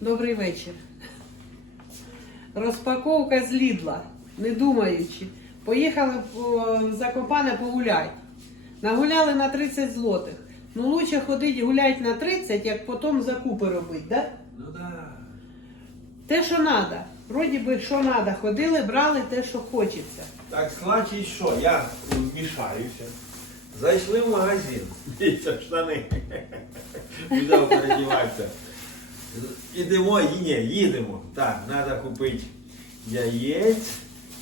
Добрий вечір. Розпаковка з Лідла, не думаючи. Поїхали по- в Закопане погуляти. Нагуляли на 30 злотих. Ну, лучше ходити гуляти на 30, як потім закупи робити, да? Ну да. Те, що треба. Вроді би, що треба. Ходили, брали те, що хочеться. Так, значить що, я вмішаюся. Зайшли в магазин. Дивіться, штани. Віддав передіватися. Ідемо, і- ні, їдемо. Так, треба купити яєць,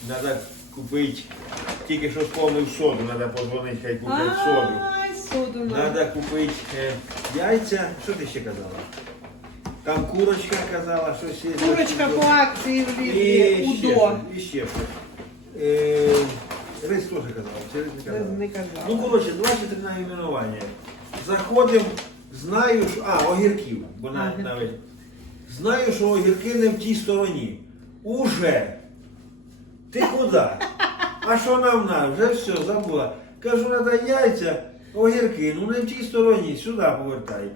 треба купити, тільки що сповнив соду, треба подзвонити, хай купить соду. Ай, соду надо. Треба купити е, яйця. Що ти ще казала? Там курочка казала, щось є. Курочка по акції в І Лідлі, ще, УДО. і ще. Е, Рис теж казала, чи рис не казала? Не казала. Ну, коротше, 23 найменування. Заходимо, знаю, що. А, огірків. Бо на, навіть. Знаю, що огірки не в тій стороні. Уже. Ти куди? А що нам на? Вже все, забула. Кажу, треба яйця, огірки, ну не в тій стороні, сюди повертай.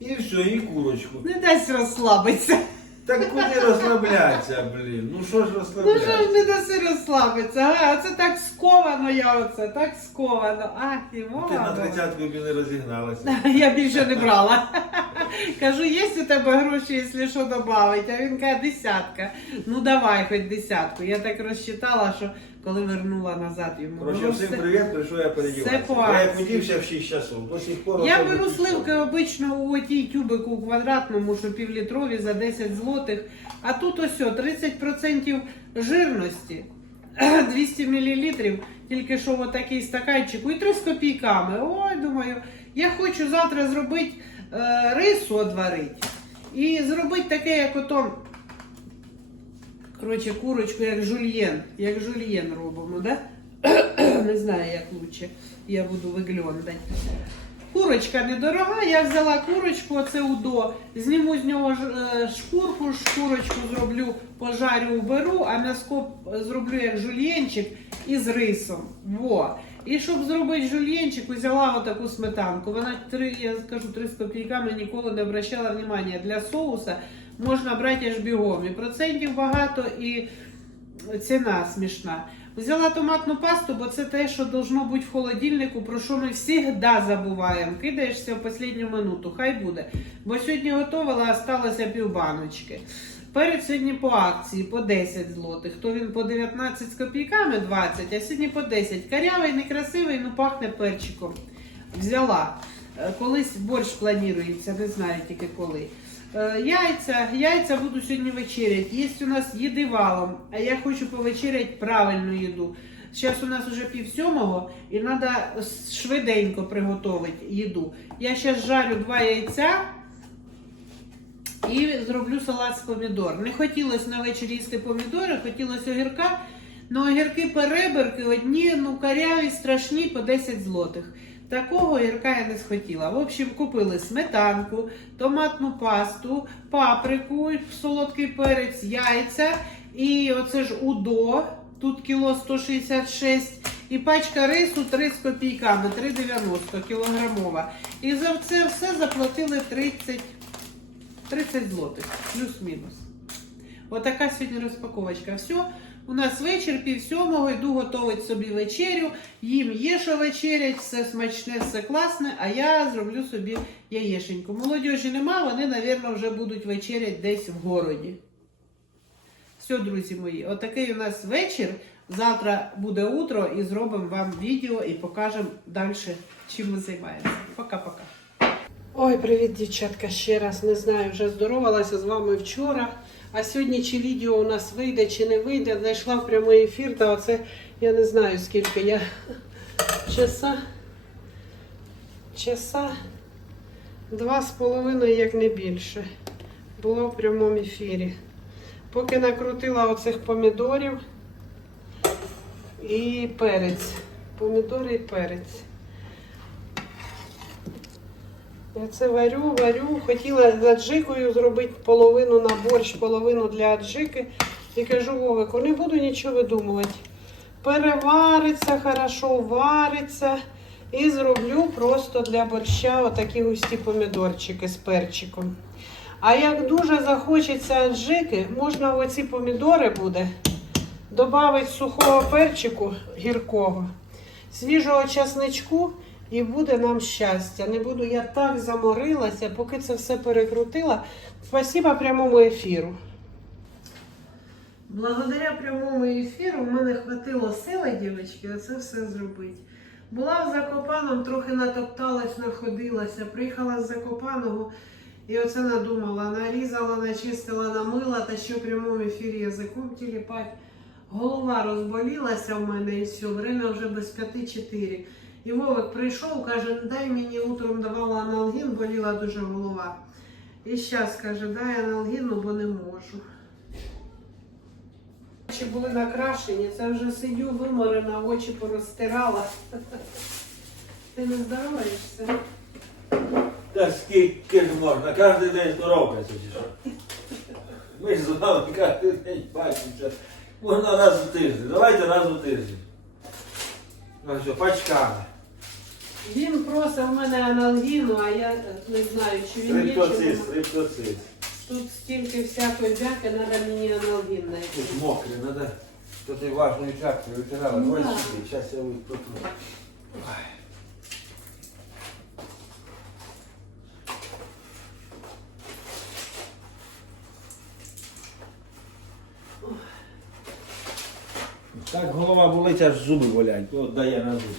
І все, і курочку. Не дасть розслабитися. Так куди розслаблятися, блін? Ну що ж Ну що розслаблятися? ж не даси розслабитися? А, це так сковано я оце, так сковано. Ах, і Ти на мова. тридцятку не розігналася. Я більше не брала. Кажу, є у тебе гроші, якщо що додати. А він каже, десятка. Ну давай хоч десятку. Я так розчитала, що коли вернула назад йому. Короче, всім все. привіт, прийшов я передіватися. Все по Я як подівся в 6 часов, до сих пор... Я беру сливки обично у отій тюбику квадратному, що півлітрові за 10 злотих. А тут ось 30% жирності, 200 мл, тільки що отакий стаканчик, і 3 з копійками. Ой, думаю, я хочу завтра зробити е, рису одварити. І зробити таке, як ото, коротше, курочку, як жульєн. Як жульєн робимо, да? Не знаю, як лучше я буду виглядати. Курочка недорога, я взяла курочку, оце удо, зніму з нього е, шкурку, шкурочку зроблю, пожарю, уберу, а м'яско зроблю як жульєнчик із рисом. Во. І щоб зробити жульєнчик, взяла отаку сметанку. Вона я три з копійками ніколи не обращала внимання. Для соуса можна брати аж бігом. І процентів багато, і ціна смішна. Взяла томатну пасту, бо це те, що должно бути в холодильнику, про що ми завжди забуваємо. Кидаєшся в останню минуту, хай буде. Бо сьогодні готувала, а сталося півбаночки. Перед сьогодні по акції по 10 злотих. То він по 19 з копійками 20, а сьогодні по 10. Карявий, некрасивий, ну пахне перчиком. Взяла. Е, Колись борщ планується, не знаю тільки коли. Е, Яйця, яйця буду сьогодні вечеряти. Є у нас їди валом, а я хочу повечеряти правильну їду. Зараз у нас вже пів сьомого і треба швиденько приготувати їду. Я зараз жарю два яйця і зроблю салат з помідор. Не хотілося на їсти помідори, хотілося огірка. Ну огірки перебірки одні, ну каряві, страшні по 10 злотих. Такого огірка я не схотіла. В общем, купили сметанку, томатну пасту, паприку, солодкий перець, яйця і оце ж удо. Тут кіло 166 і пачка рису 3 з копійками, 3,90 кілограмова. І за це все заплатили 30, 30 злотих, плюс-мінус. Отака сьогодні розпаковочка. Все, у нас вечір, пів сьомого, йду готувати собі вечерю. Їм є що вечерять, все смачне, все класне, а я зроблю собі яєшеньку. Молодіжі нема, вони, мабуть, вже будуть вечерять десь в городі. Все, друзі мої, отакий у нас вечір. Завтра буде утро і зробимо вам відео і покажемо далі, чим ми займаємося. Пока-пока. Ой, привіт, дівчатка. Ще раз не знаю, вже здоровалася з вами вчора. А сьогодні чи відео у нас вийде, чи не вийде. Зайшла в прямий ефір, та оце я не знаю скільки я часа. Часа два з половиною, як не більше. Було в прямому ефірі. Поки накрутила оцих помідорів і перець. Помідори і перець. Я це варю, варю. Хотіла з аджикою зробити половину на борщ, половину для аджики. І кажу, Вовику, не буду нічого видумувати. Перевариться, хорошо вариться. І зроблю просто для борща отакі густі помідорчики з перчиком. А як дуже захочеться аджики, можна оці помідори буде додати сухого перчику гіркого, свіжого часничку і буде нам щастя. Не буду, я так заморилася, поки це все перекрутила. Спасіба прямому ефіру. Благодаря прямому ефіру в мене хватило сили, дівчатки, оце все зробити. Була в Закопаном, трохи натопталась, находилася, приїхала з Закопаного і оце надумала, нарізала, начистила, намила, та ще в прямому ефірі язиком тіліпать. Голова розболілася в мене і все, время вже без п'яти чотири. І Вовик прийшов, каже, дай мені утром давала аналгін, боліла дуже голова. І зараз каже, дай аналгін, бо не можу. Очі були накрашені, це вже сидю виморена, очі порозтирала. Ти не здороваєшся? Та скільки ж можна, кожен день здоровкатися чи? Ми ж з вами кожен день бачимося. Можна раз у тиждень. Давайте раз у тиждень. Ну що, пачками. Він просив в мене аналгіну, а я не знаю, чи він є, чи стриптоцит. Тут стільки всякої бяки, треба мені аналгін знайти. Тут мокрий, надо. То ти важную чашку витирала. Ну Давай да. сюди, зараз я випроту. Так голова болить, аж зуби болять. От дає на зуб.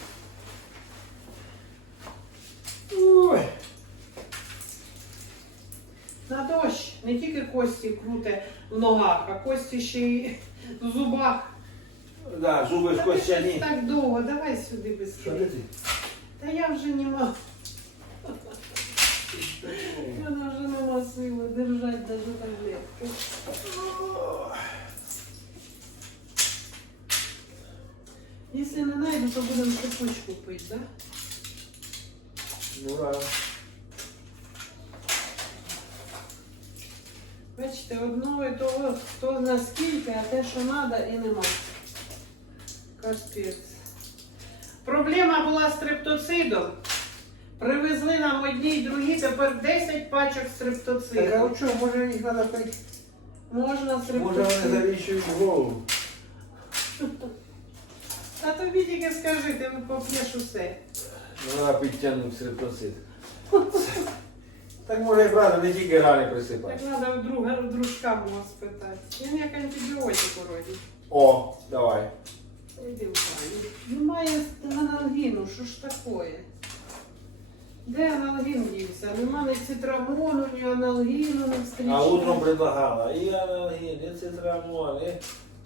Ой. На дощ не тільки кості круте в ногах, а кості ще й в зубах. Да, зуби ж костяні. так довго, давай сюди Що швидше. ти? Та я вже не можу. Вона вже нема сили держать даже таблетку. Якщо не знайду, то будемо цепочку пити, да? Ну да. Бачите, одного і того, хто зна скільки, а те, що треба, і нема. Капець. Проблема була з стрептоцидом. Привезли нам одні й другі, тепер 10 пачок Так а стрептоциду. от що, може їх треба пити? Можна Може вони завіщують голову. Та тобі тільки скажи, ти поп'єш усе. Ну, Треба підтягнути стриптоцит. Так може і правда, не тільки рани присипати. Так треба в друга, в дружка мого спитати. Він як антибіотик вроді. О, давай. Іди в баню. Немає аналгіну, що ж таке? Де аналгін дівся? Нема ні цитрамону, ні аналгіну, ні встрічного. А утром предлагала і аналгін, і цитрамон, і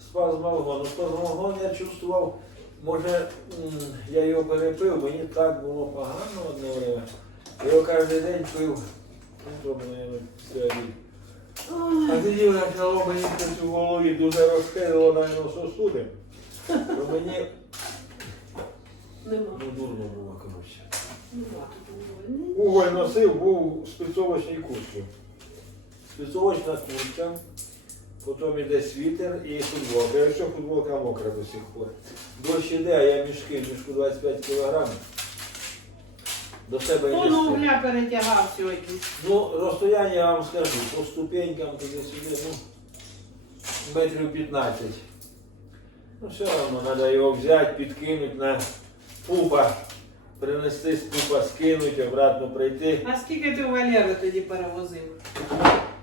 спазмалгон. Ну, спазмалгон я чувствував, може, м, я його перепив, мені так було погано одне время. Я його кожен день пив. А Ой, тоді почало мені щось у голові дуже розхилило, навіть сосуди. То мені Нема. ну, дурно було, коротше. Уголь. Носив, був в спецовочній куртці. Спецовочна куртка, потім йде світер і футболка. Якщо футболка мокра до сих пор. Дощ іде, а я мішки, мішку 25 кг. До себе Хто не угля перетягав сьогодні? Ну, розстояння я вам скажу, по ступенькам туди-сюди, ну, метрів 15. Ну, все одно треба його взяти, підкинути на пупа, принести з пупа, скинути, обратно прийти. А скільки ти у Валери тоді перевозив?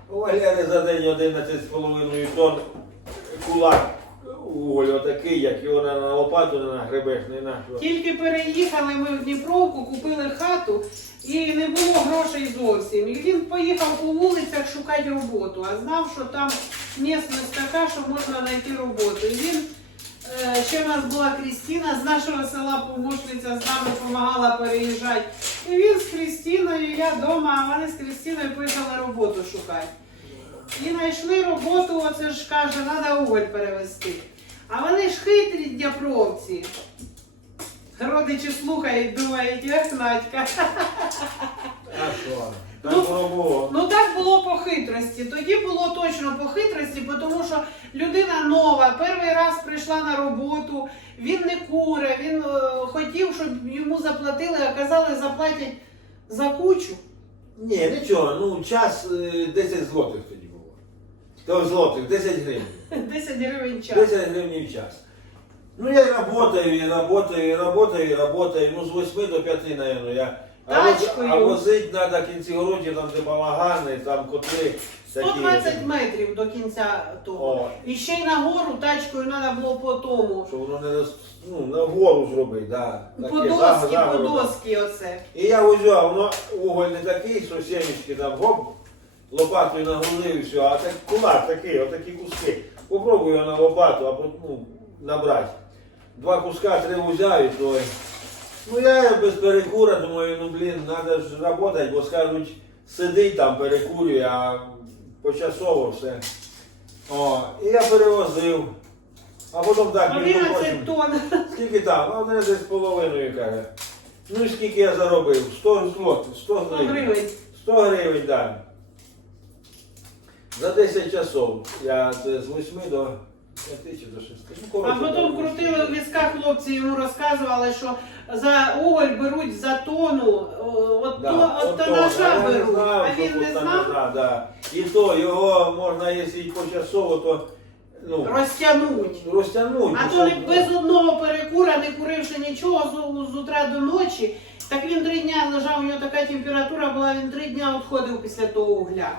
У Валери за день 11,5 тонн кулак уголь отакий, як його на, на лопату не нагребеш, не на. Тільки переїхали ми в Дніпровку, купили хату і не було грошей зовсім. І він поїхав по вулицях шукати роботу, а знав, що там місцевість така, що можна знайти роботу. І він е, ще в нас була Крістіна з нашого села помощниця з нами допомагала переїжджати. І він з Крістіною, я вдома, а вони з Крістіною поїхали роботу шукати. І знайшли роботу, оце ж каже, треба уголь перевезти. А вони ж хитрі дніпровці. Родичі слухають, думають, як Надька. А що? Так Ну, воно було. Ну так було по хитрості. Тоді було точно по хитрості, тому що людина нова, перший раз прийшла на роботу, він не куре, він е, хотів, щоб йому заплатили, а казали, заплатять за кучу. Ні, нічого, ну час е, 10 злотих. То злотих, 10 гривень. 10 гривень час. 10 гривень в час. Ну я работаю, і работаю, і работаю, і работаю. Ну з 8 до 5, наверное, я. А, воз- Тачкою. а возить треба кінці городі, там де балагани, там котли. такі. 120 метрів до кінця того. О. І ще й нагору тачкою треба було по тому. Щоб воно не на, ну, на гору зробити, да. По Таке, доски, по доски оце. І я возю, а воно уголь не такий, що сімечки там гоп, лопатою нагрузив і все, а так кулак такий, отакі куски. Попробую на лопату, а потім ну, набрати. Два куска, три взяв, то. Ну я без перекура, думаю, ну блін, треба ж працювати, бо скажуть, сидить там, перекурює, а почасово все. О, і я перевозив. А потім так, прочим, 11 тонн. Скільки там? А одне десь половиною каже. Ну і скільки я заробив? 100 злотих, 100 100 гривень. гривень. 100 гривень, так. За 10 часов. Я це з 8 до 5 чи до 6. Ну, А коротше, потім так, крутили в візках хлопці, йому розказували, що за уголь беруть за тону, о, от, Да, то, от от то то, наша я не беруть. знав, А що він тут не там знав да, да. І то його можна, якщо й почасово, то ну, розтягнуть. розтягнути. А то не без одного перекура, не куривши нічого з, з утра до ночі. Так він три дня лежав, у нього така температура була, він три дня відходив після того угля.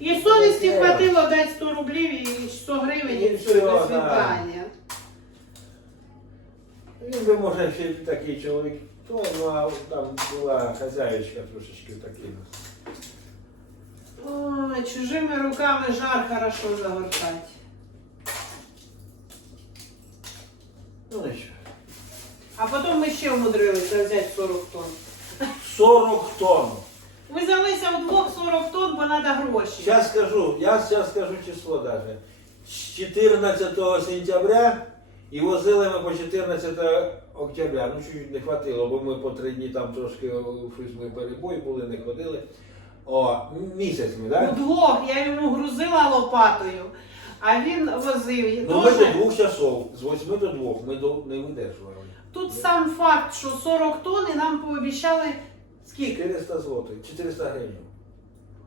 І совісті хватило дати 100 рублів і 100 гривень, і все, до да. свидання. Він би, може, ще такий чоловік, то ну, а там була хазяєчка трошечки такий. Ой, чужими руками жар хорошо загортать. Ну нічого. А потім ми ще вмудрилися взяти 40 тонн. 40 тонн. Ми взялися вдвох 40 тонн, бо треба гроші. Сейчас скажу, я сейчас скажу число даже. З 14 сентября і возили ми по 14 октября. Ну, чуть не хватило, бо ми по три дні там трошки о, щось ми перебої були, не ходили. О, місяць ми, так? Удвох я йому грузила лопатою, а він возив. І Ну ми до двох часов, з 8 до 2, ми до, не видержували. Тут сам факт, що 40 тонн і нам пообіцяли скільки? 400 злотих, 400 гривень.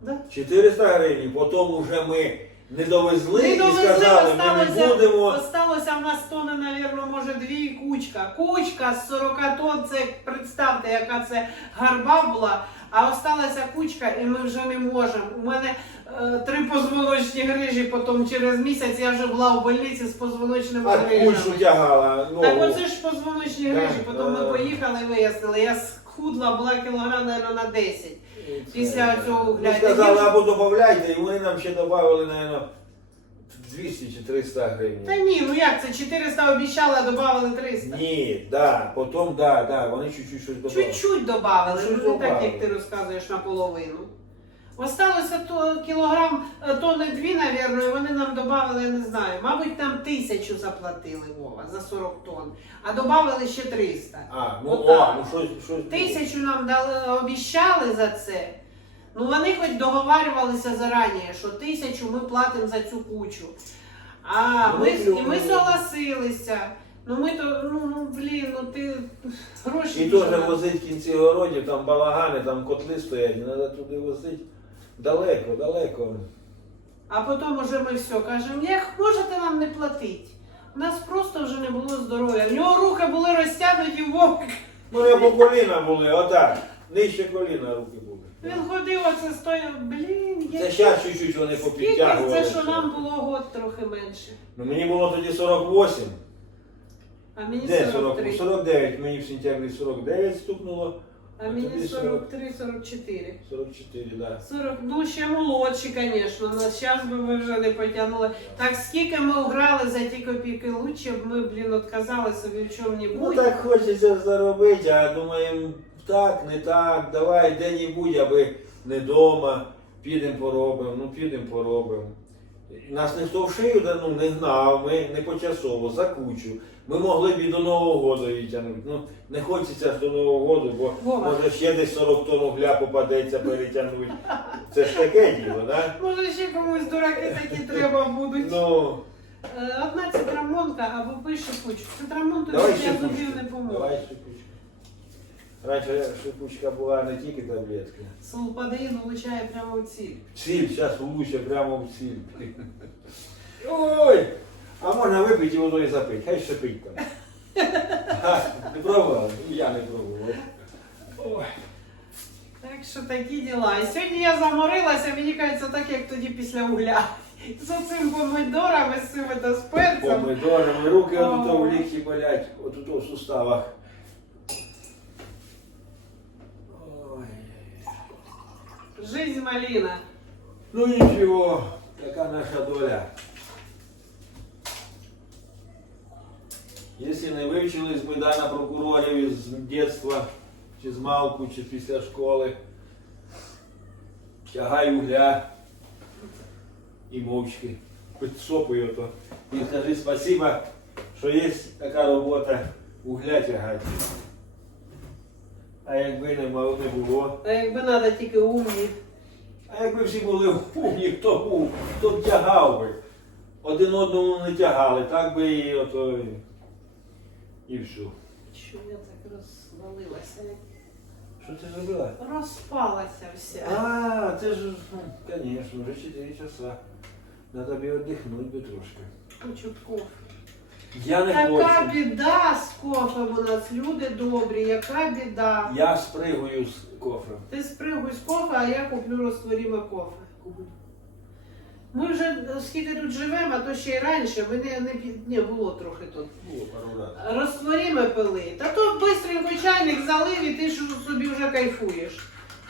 Да? 400 гривень, потім вже ми не довезли Ми і довезли, сказали, ми не будемо. осталося в нас тонни, навірно, може дві кучка. Кучка з 40 тонн, це представте, яка це гарба була. А осталася кучка, і ми вже не можемо. У мене е, три позвоночні грижі, потім через місяць я вже була в больниці з позвоночними А кучу грижами. тягала. Ну, Так оце ж позвоночні грижі, потім ми поїхали, вияснили. Я схудла була кілограм, мабуть, на 10. Після цього Ми угля. сказали, або додавайте, і вони нам ще додали, мабуть, 200 чи 300 гривень. Та ні, ну як це? 400 обіцяли, а додали 300. Ні, да, потім, да, да, вони чуть-чуть щось додали. Чуть-чуть додали, Чуть ну не так, добавили. як ти розказуєш наполовину. Осталося то кілограм, е, тонни дві, навірно, і вони нам додали, я не знаю, мабуть, там тисячу заплатили Вова за 40 тонн, а додали ще 300. А, ну, Отак. о, ну щось, щось. Тисячу нам дали, обіщали за це. Ну вони хоч договарювалися зарані, що тисячу ми платимо за цю кучу. А Ну, ми, і ми согласилися. Ну ми то, ну, ну блін, ну ти гроші. І дуже теж возить в кінці городів, там балагани, там котли стоять, не треба туди возити. Далеко, далеко. А потім уже ми все кажемо, як можете нам не платити? У нас просто вже не було здоров'я. В нього руки були розтягнуті в вовк. Ну, я по коліна були, отак. Нижче коліна руки були. Він ходив, оце стояв, блін, Це я... зараз чуть-чуть вони Скільки попідтягували. це, що нам було год трохи менше. Ну мені було тоді 48. А мені Де 40? 49, мені в сентябрі 49 стукнуло. А мені 43, 44. 44, да. 40, ну ще молодші, звісно, але зараз би ми вже не потягнули. Так скільки ми грали за ті копійки, лучше б ми, блін, отказали собі в Ну чому-небудь. так хочеться заробити, а думаємо, так, не так, давай де-небудь, аби не вдома, підемо поробимо, ну підемо поробимо. Нас ніхто в шию да, ну, не гнав, ми не почасово, за кучу. Ми могли б і до Нового року відтягнути. Ну, не хочеться ж до Нового року, бо Вова. може ще десь 40 тонн угля попадеться перетягнути. Це ж таке діло, так? Може ще комусь дураки такі треба будуть. Ну, Е, Одна цитрамонка або пише кучу. Цитрамон тобі давай ще зубів не поможе. Давай ще кучку. Раніше шипучка була не тільки таблетки. Сулпадеїн влучає прямо в ціль. Ціль, зараз влуче прямо в ціль. Ой! А можна випити і воно і запити, хай шипить там. А, Не пробував? Я не пробував. Ой. Так що такі діла. І сьогодні я заморилася, мені кажеться, так як тоді після угля. З цим помидорами, з цими та з перцем. Помидорами, руки О. отут в лікті болять, отут в суставах. Ой. Жизнь маліна. Ну нічого, така наша доля. Якщо не вивчились ми да, на прокурорів із дитинства, чи з малку, чи після школи, тягай угля і мовчки, підсопуй ото. І скажи спасибо, що є така робота угля тягати. А якби не було. А якби треба тільки умні. А якби всі були умні, хто був, хто б тягав би. Один одному не тягали, так би і ото. І, все. Що я так розвалилася? Що ти зробила? Розпалася вся. А, це ж, ну, звісно, вже 4 часа. На тобі віддихнути би трошки. Хочу кофе. Я не Така хочу. біда з кофем у нас, люди добрі, яка біда. Я спригую з кофе. Ти спригуй з кофе, а я куплю розтворіме кофе. Ми вже скільки тут живемо, а то ще й раніше, ми не, не, не було трохи тут. Було пару разів. Розтворіме пили. Та то бистренько чайник залив і ти ж собі вже кайфуєш.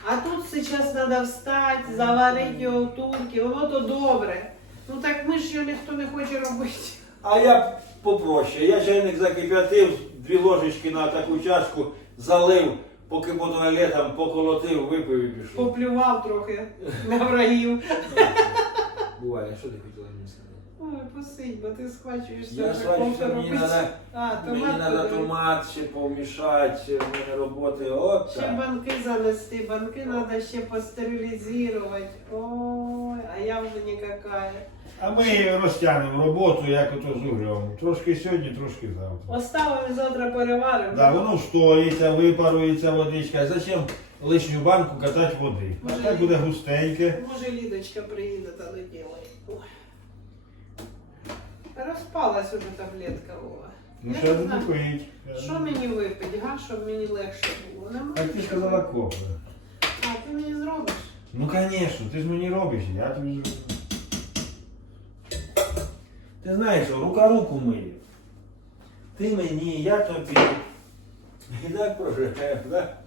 А тут зараз треба встати, заварити його в турки, воно то добре. Ну так ми ж його ніхто не хоче робити. А я попроще. Я чайник закип'ятив, дві ложечки на таку чашку, залив, поки по туалетам поколотив, випив і пішов. Поплював трохи на врагів. Буває, що ти хотіла мені сказати? Ой, посидь, бо ти схвачуєшся Я схвачу, мені треба А, мені томат треба томат ще помішати, ще в мене роботи. От Ще так. банки занести, банки треба ще постерилізувати. Ой, а я вже никакая. А ми розтягнемо роботу, як ото з углем. Трошки сьогодні, трошки завтра. Оставимо завтра переваримо. Да, воно встоїться, випарується водичка. Зачем лишню банку катати води? А Може, так буде густеньке. Може Лідочка приїде та. Ой. Розпалась уже таблетка, Вова. Ну Я ще не знаю, допить. Що мені випити, га, щоб мені легше було? Нема Так ти нічого. сказала кофе. А, ти мені зробиш? Ну звісно, ти ж мені робиш, я тобі зроблю. Ти знаєш, що рука руку миє. Ти мені, я тобі. І так проживаємо, так?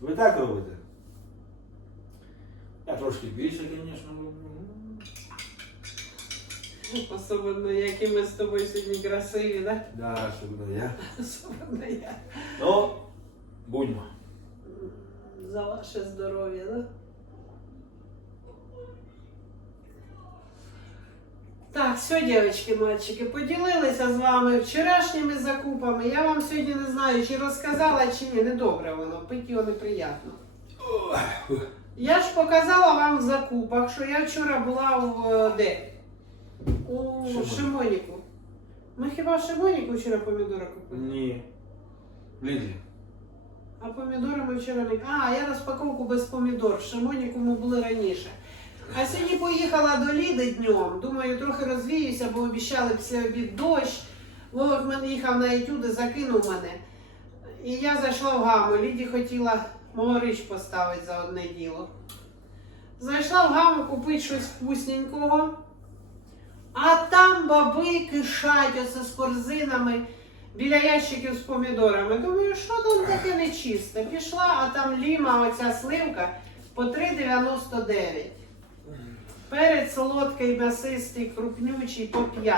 Ви так робите? Я трошки більше, звісно, роблю. Особливо, які ми з тобою сьогодні красиві, да? Да, що буде я. Особливо я. Ну, будьмо. За ваше здоров'я, да? Так, все, дівчатки, мальчики, поділилися з вами вчорашніми закупами. Я вам сьогодні не знаю, чи розказала, чи ні. Недобре воно, пити його неприємно. Я ж показала вам в закупах, що я вчора була в е, де? У Шимоні. Шимоніку. Ми хіба в Шимоніку вчора помідори купили? Ні. Лізі. А помідори ми вчора не. А, я розпаковку без помідор. В Шимоніку ми були раніше. А сьогодні поїхала до Ліди днем. Думаю, трохи розвіюся, бо обіцяли після обід дощ. Вовк мене їхав на етюди, закинув мене. І я зайшла в гаму. Ліді хотіла могорич поставити за одне діло. Зайшла в гаму купити щось вкусненького. А там баби кишать оце з корзинами біля ящиків з помідорами. Думаю, що там таке нечисте? Пішла, а там ліма, оця сливка по 3,99. Перець солодкий, м'ясистий, крупнючий по 5.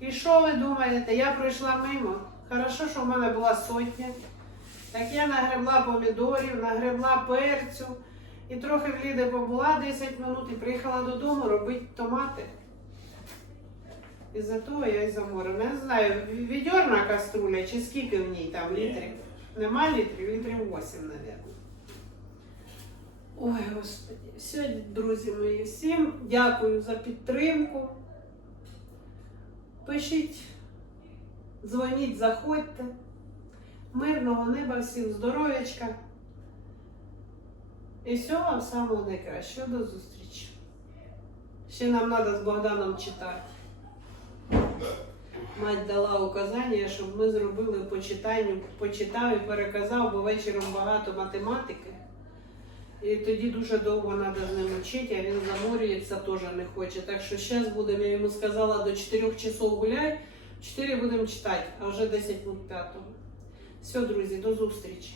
І що ви думаєте? Я пройшла мимо. Хорошо, що в мене була сотня. Так я нагребла помідорів, нагребла перцю. І трохи в Ліди побула 10 минут і приїхала додому робити томати. І за того я й заморена. Не знаю, відьорна каструля чи скільки в ній там літрів? Нема літрів, літрів 8, мабуть. Ой, господи, все, друзі мої, всім дякую за підтримку. Пишіть, дзвоніть, заходьте. Мирного неба, всім здоров'ячка. І всього самого найкращого. До зустрічі. Ще нам треба з Богданом читати. Мать дала указання, щоб ми зробили по читанню, почитав і переказав, бо вечором багато математики. І тоді дуже довго треба з ним вчити, а він заморюється, теж не хоче. Так що зараз будемо, я йому сказала, до 4 часов гуляй, в 4 будемо читати, а вже 10 минут п'ятого. Все, друзі, до зустрічі.